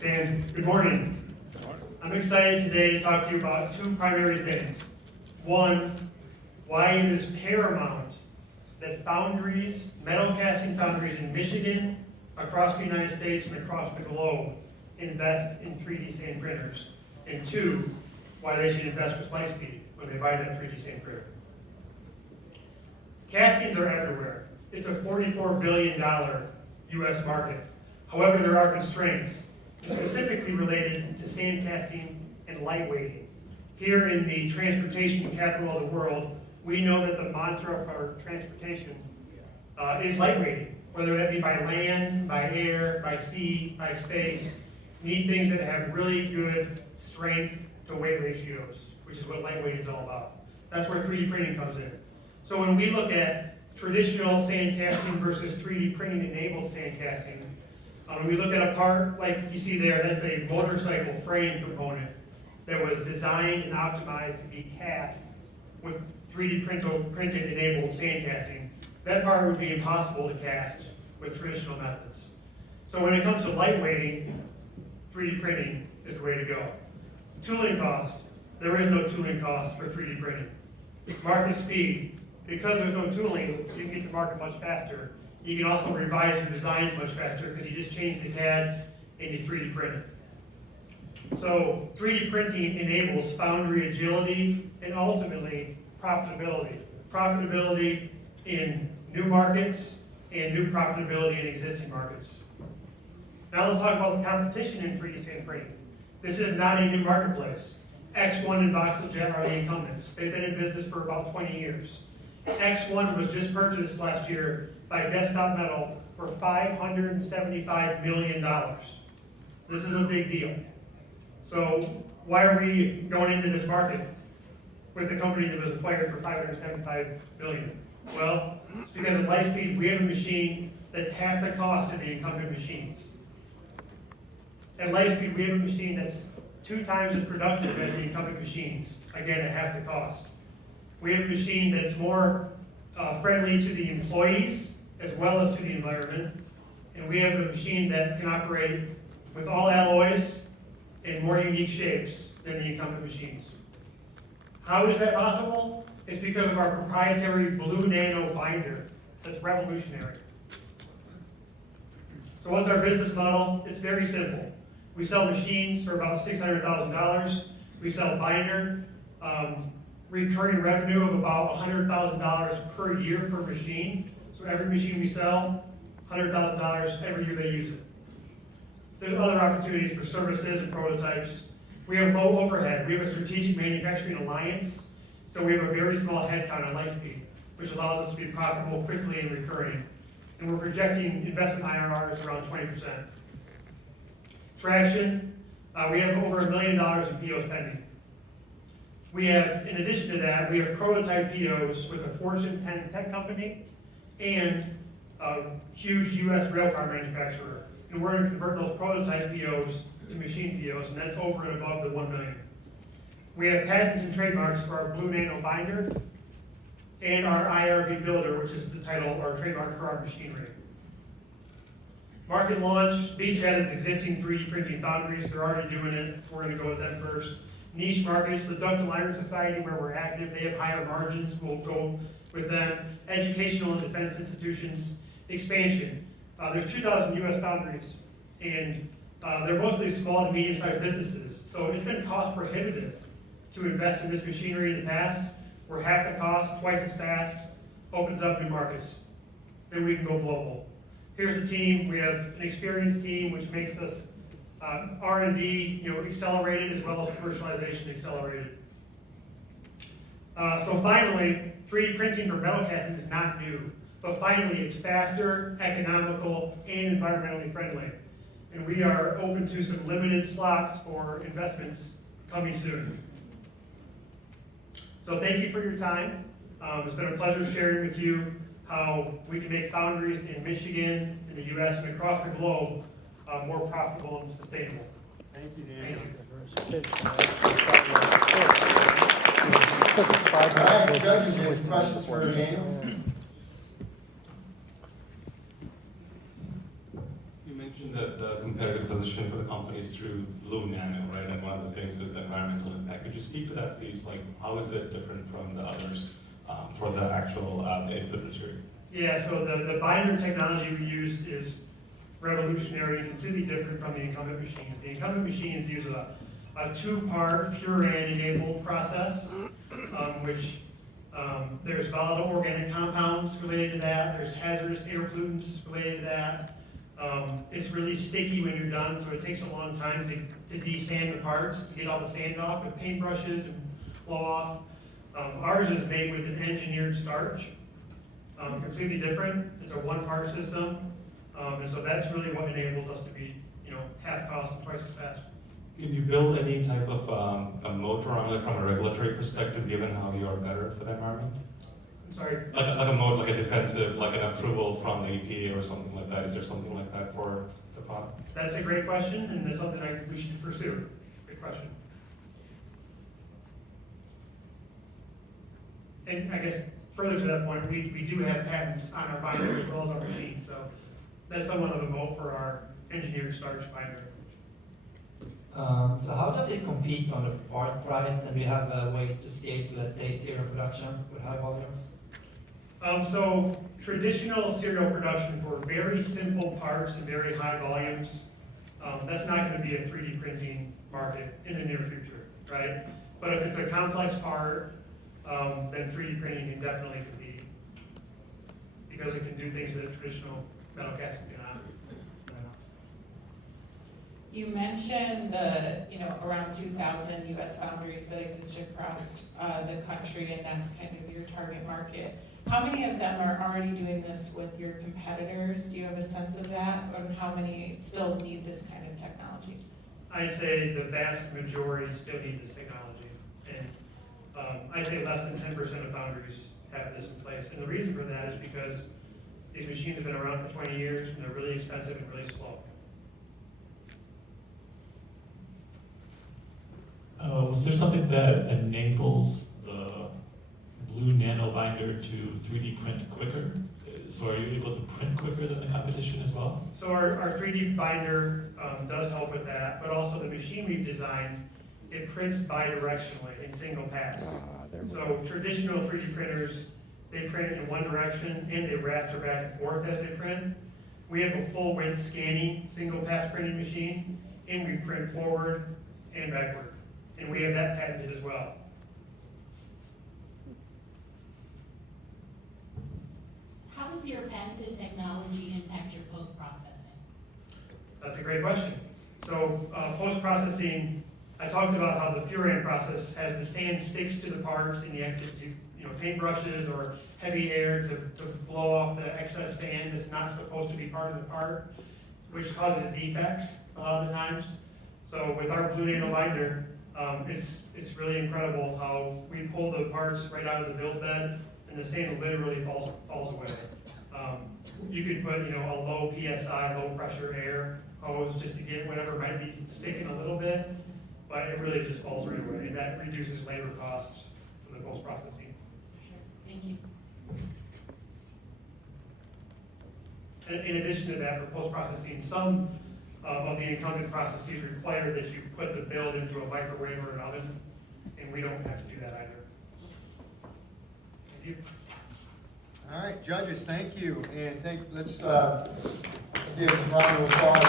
Dan, good morning. I'm excited today to talk to you about two primary things. One, why it is paramount that foundries, metal casting foundries in Michigan, across the United States and across the globe, invest in 3D sand printers. And two, why they should invest with LightSpeed when they buy that 3D sand printer. Castings are everywhere. It's a $44 billion U.S. market. However, there are constraints, specifically related to sand casting and lightweighting. Here in the transportation capital of the world, we know that the mantra for transportation is lightweighting, whether that be by land, by air, by sea, by space. You need things that have really good strength to weight ratios, which is what lightweight is all about. That's where 3D printing comes in. So when we look at traditional sand casting versus 3D printing enabled sand casting, when we look at a part like you see there, that's a motorcycle frame component that was designed and optimized to be cast with 3D printed enabled sand casting. That part would be impossible to cast with traditional methods. So when it comes to lightweighting, 3D printing is the way to go. Tooling cost, there is no tooling cost for 3D printing. Market speed, because there's no tooling, you can get to market much faster. You can also revise your designs much faster because you just change the CAD and you 3D print it. So 3D printing enables foundry agility and ultimately profitability. Profitability in new markets and new profitability in existing markets. Now let's talk about the competition in 3D sand printing. This is not a new marketplace. X1 and VoxelJet are the incumbents. They've been in business for about 20 years. X1 was just purchased last year by Desktop Metal for $575 million. This is a big deal. So why are we going into this market with a company that was acquired for $575 million? Well, it's because at LightSpeed we have a machine that's half the cost of the incumbent machines. At LightSpeed we have a machine that's 2 times as productive as the incumbent machines, again at half the cost. We have a machine that's more friendly to the employees as well as to the environment. And we have a machine that can operate with all alloys in more unique shapes than the incumbent machines. How is that possible? It's because of our proprietary blue nano binder that's revolutionary. So what's our business model? It's very simple. We sell machines for about $600,000. We sell binder, recurring revenue of about $100,000 per year per machine. So every machine we sell, $100,000 every year they use it. There's other opportunities for services and prototypes. We have low overhead. We have a strategic manufacturing alliance, so we have a very small headcount on LightSpeed, which allows us to be profitable quickly and recurring. And we're projecting investment IRRs around 20%. Traction, we have over $1 million in POs pending. We have, in addition to that, we have prototype POs with a Fortune 10 tech company and a huge US railcar manufacturer. And we're going to convert those prototype POs to machine POs, and that's over and above the $1 million. We have patents and trademarks for our Blue Nano binder and our IRV builder, which is the title or trademark for our machinery. Market launch, Beachhead is existing 3D printing foundries. They're already doing it. We're going to go with them first. Niche markets, the Ductile Iron Society, where we're active, they have higher margins. We'll go with them. Educational and defense institutions. Expansion. There's 2,000 U.S. foundries, and they're mostly small to medium-sized businesses. So it's been cost prohibitive to invest in this machinery in the past. We're half the cost, twice as fast, opens up new markets. Then we can go global. Here's the team. We have an experienced team, which makes us R&D, accelerated as well as commercialization accelerated. So finally, 3D printing for metal casting is not new, but finally it's faster, economical, and environmentally friendly. And we are open to some limited slots for investments coming soon. So thank you for your time. It's been a pleasure sharing with you how we can make foundries in Michigan, in the U.S., and across the globe more profitable and sustainable. Thank you, Dan. All right, judges, you have some questions for Daniel? You mentioned that the competitive position for the company is through Blue Nano, right? And one of the things is the environmental impact. Could you speak to that, please? Like, how is it different from the others for the actual input material? Yeah, so the binder technology we use is revolutionary and completely different from the incumbent machine. The incumbent machines use a two-part furan-enabled process, which there's volatile organic compounds related to that, there's hazardous air pollutants related to that. It's really sticky when you're done, so it takes a long time to desand the parts, to get all the sand off with paintbrushes and blow off. Ours is made with an engineered starch, completely different. It's a one-part system, and so that's really what enables us to be, half cost and twice as fast. Can you build any type of a moat around it from a regulatory perspective, given how you are better for the environment? I'm sorry. Like a moat, like a defensive, like an approval from the EPA or something like that. Is there something like that for the product? That's a great question, and that's something we should pursue. Good question. And I guess further to that point, we do have patents on our binder as well as our machine, so that's somewhat of a moat for our engineered starch binder. So how does it compete on the part price, and do you have a way to scale to, let's say, serial production with high volumes? So traditional serial production for very simple parts and very high volumes, that's not going to be a 3D printing market in the near future, right? But if it's a complex part, then 3D printing can definitely compete because it can do things that traditional metal casting cannot. You mentioned around 2,000 U.S. foundries that exist across the country, and that's kind of your target market. How many of them are already doing this with your competitors? Do you have a sense of that? And how many still need this kind of technology? I'd say the vast majority still need this technology. And I'd say less than 10% of foundries have this in place. And the reason for that is because these machines have been around for 20 years, and they're really expensive and really slow. Was there something that enables the Blue Nano binder to 3D print quicker? So are you able to print quicker than the competition as well? So our 3D binder does help with that, but also the machine we've designed, it prints bidirectionally in single pass. So traditional 3D printers, they print in one direction and they raster back and forth as they print. We have a full width scanning single pass printing machine, and we print forward and backward. And we have that patented as well. How does your patented technology impact your post-processing? That's a great question. So post-processing, I talked about how the furan process has the sand sticks to the parts, and you have to do paintbrushes or heavy air to blow off the excess sand that's not supposed to be part of the part, which causes defects a lot of the times. So with our Blue Nano binder, it's really incredible how we pull the parts right out of the build bed, and the sand literally falls away. You could put a low PSI, low pressure air hose just to get whatever might be sticking a little bit, but it really just falls right away, and that reduces labor costs for the post-processing. Sure. Thank you. And in addition to that, for post-processing, some of the incumbent processes require that you put the build into a microwave or an oven, and we don't have to do that either. Thank you. All right, judges, thank you. And let's give a round of applause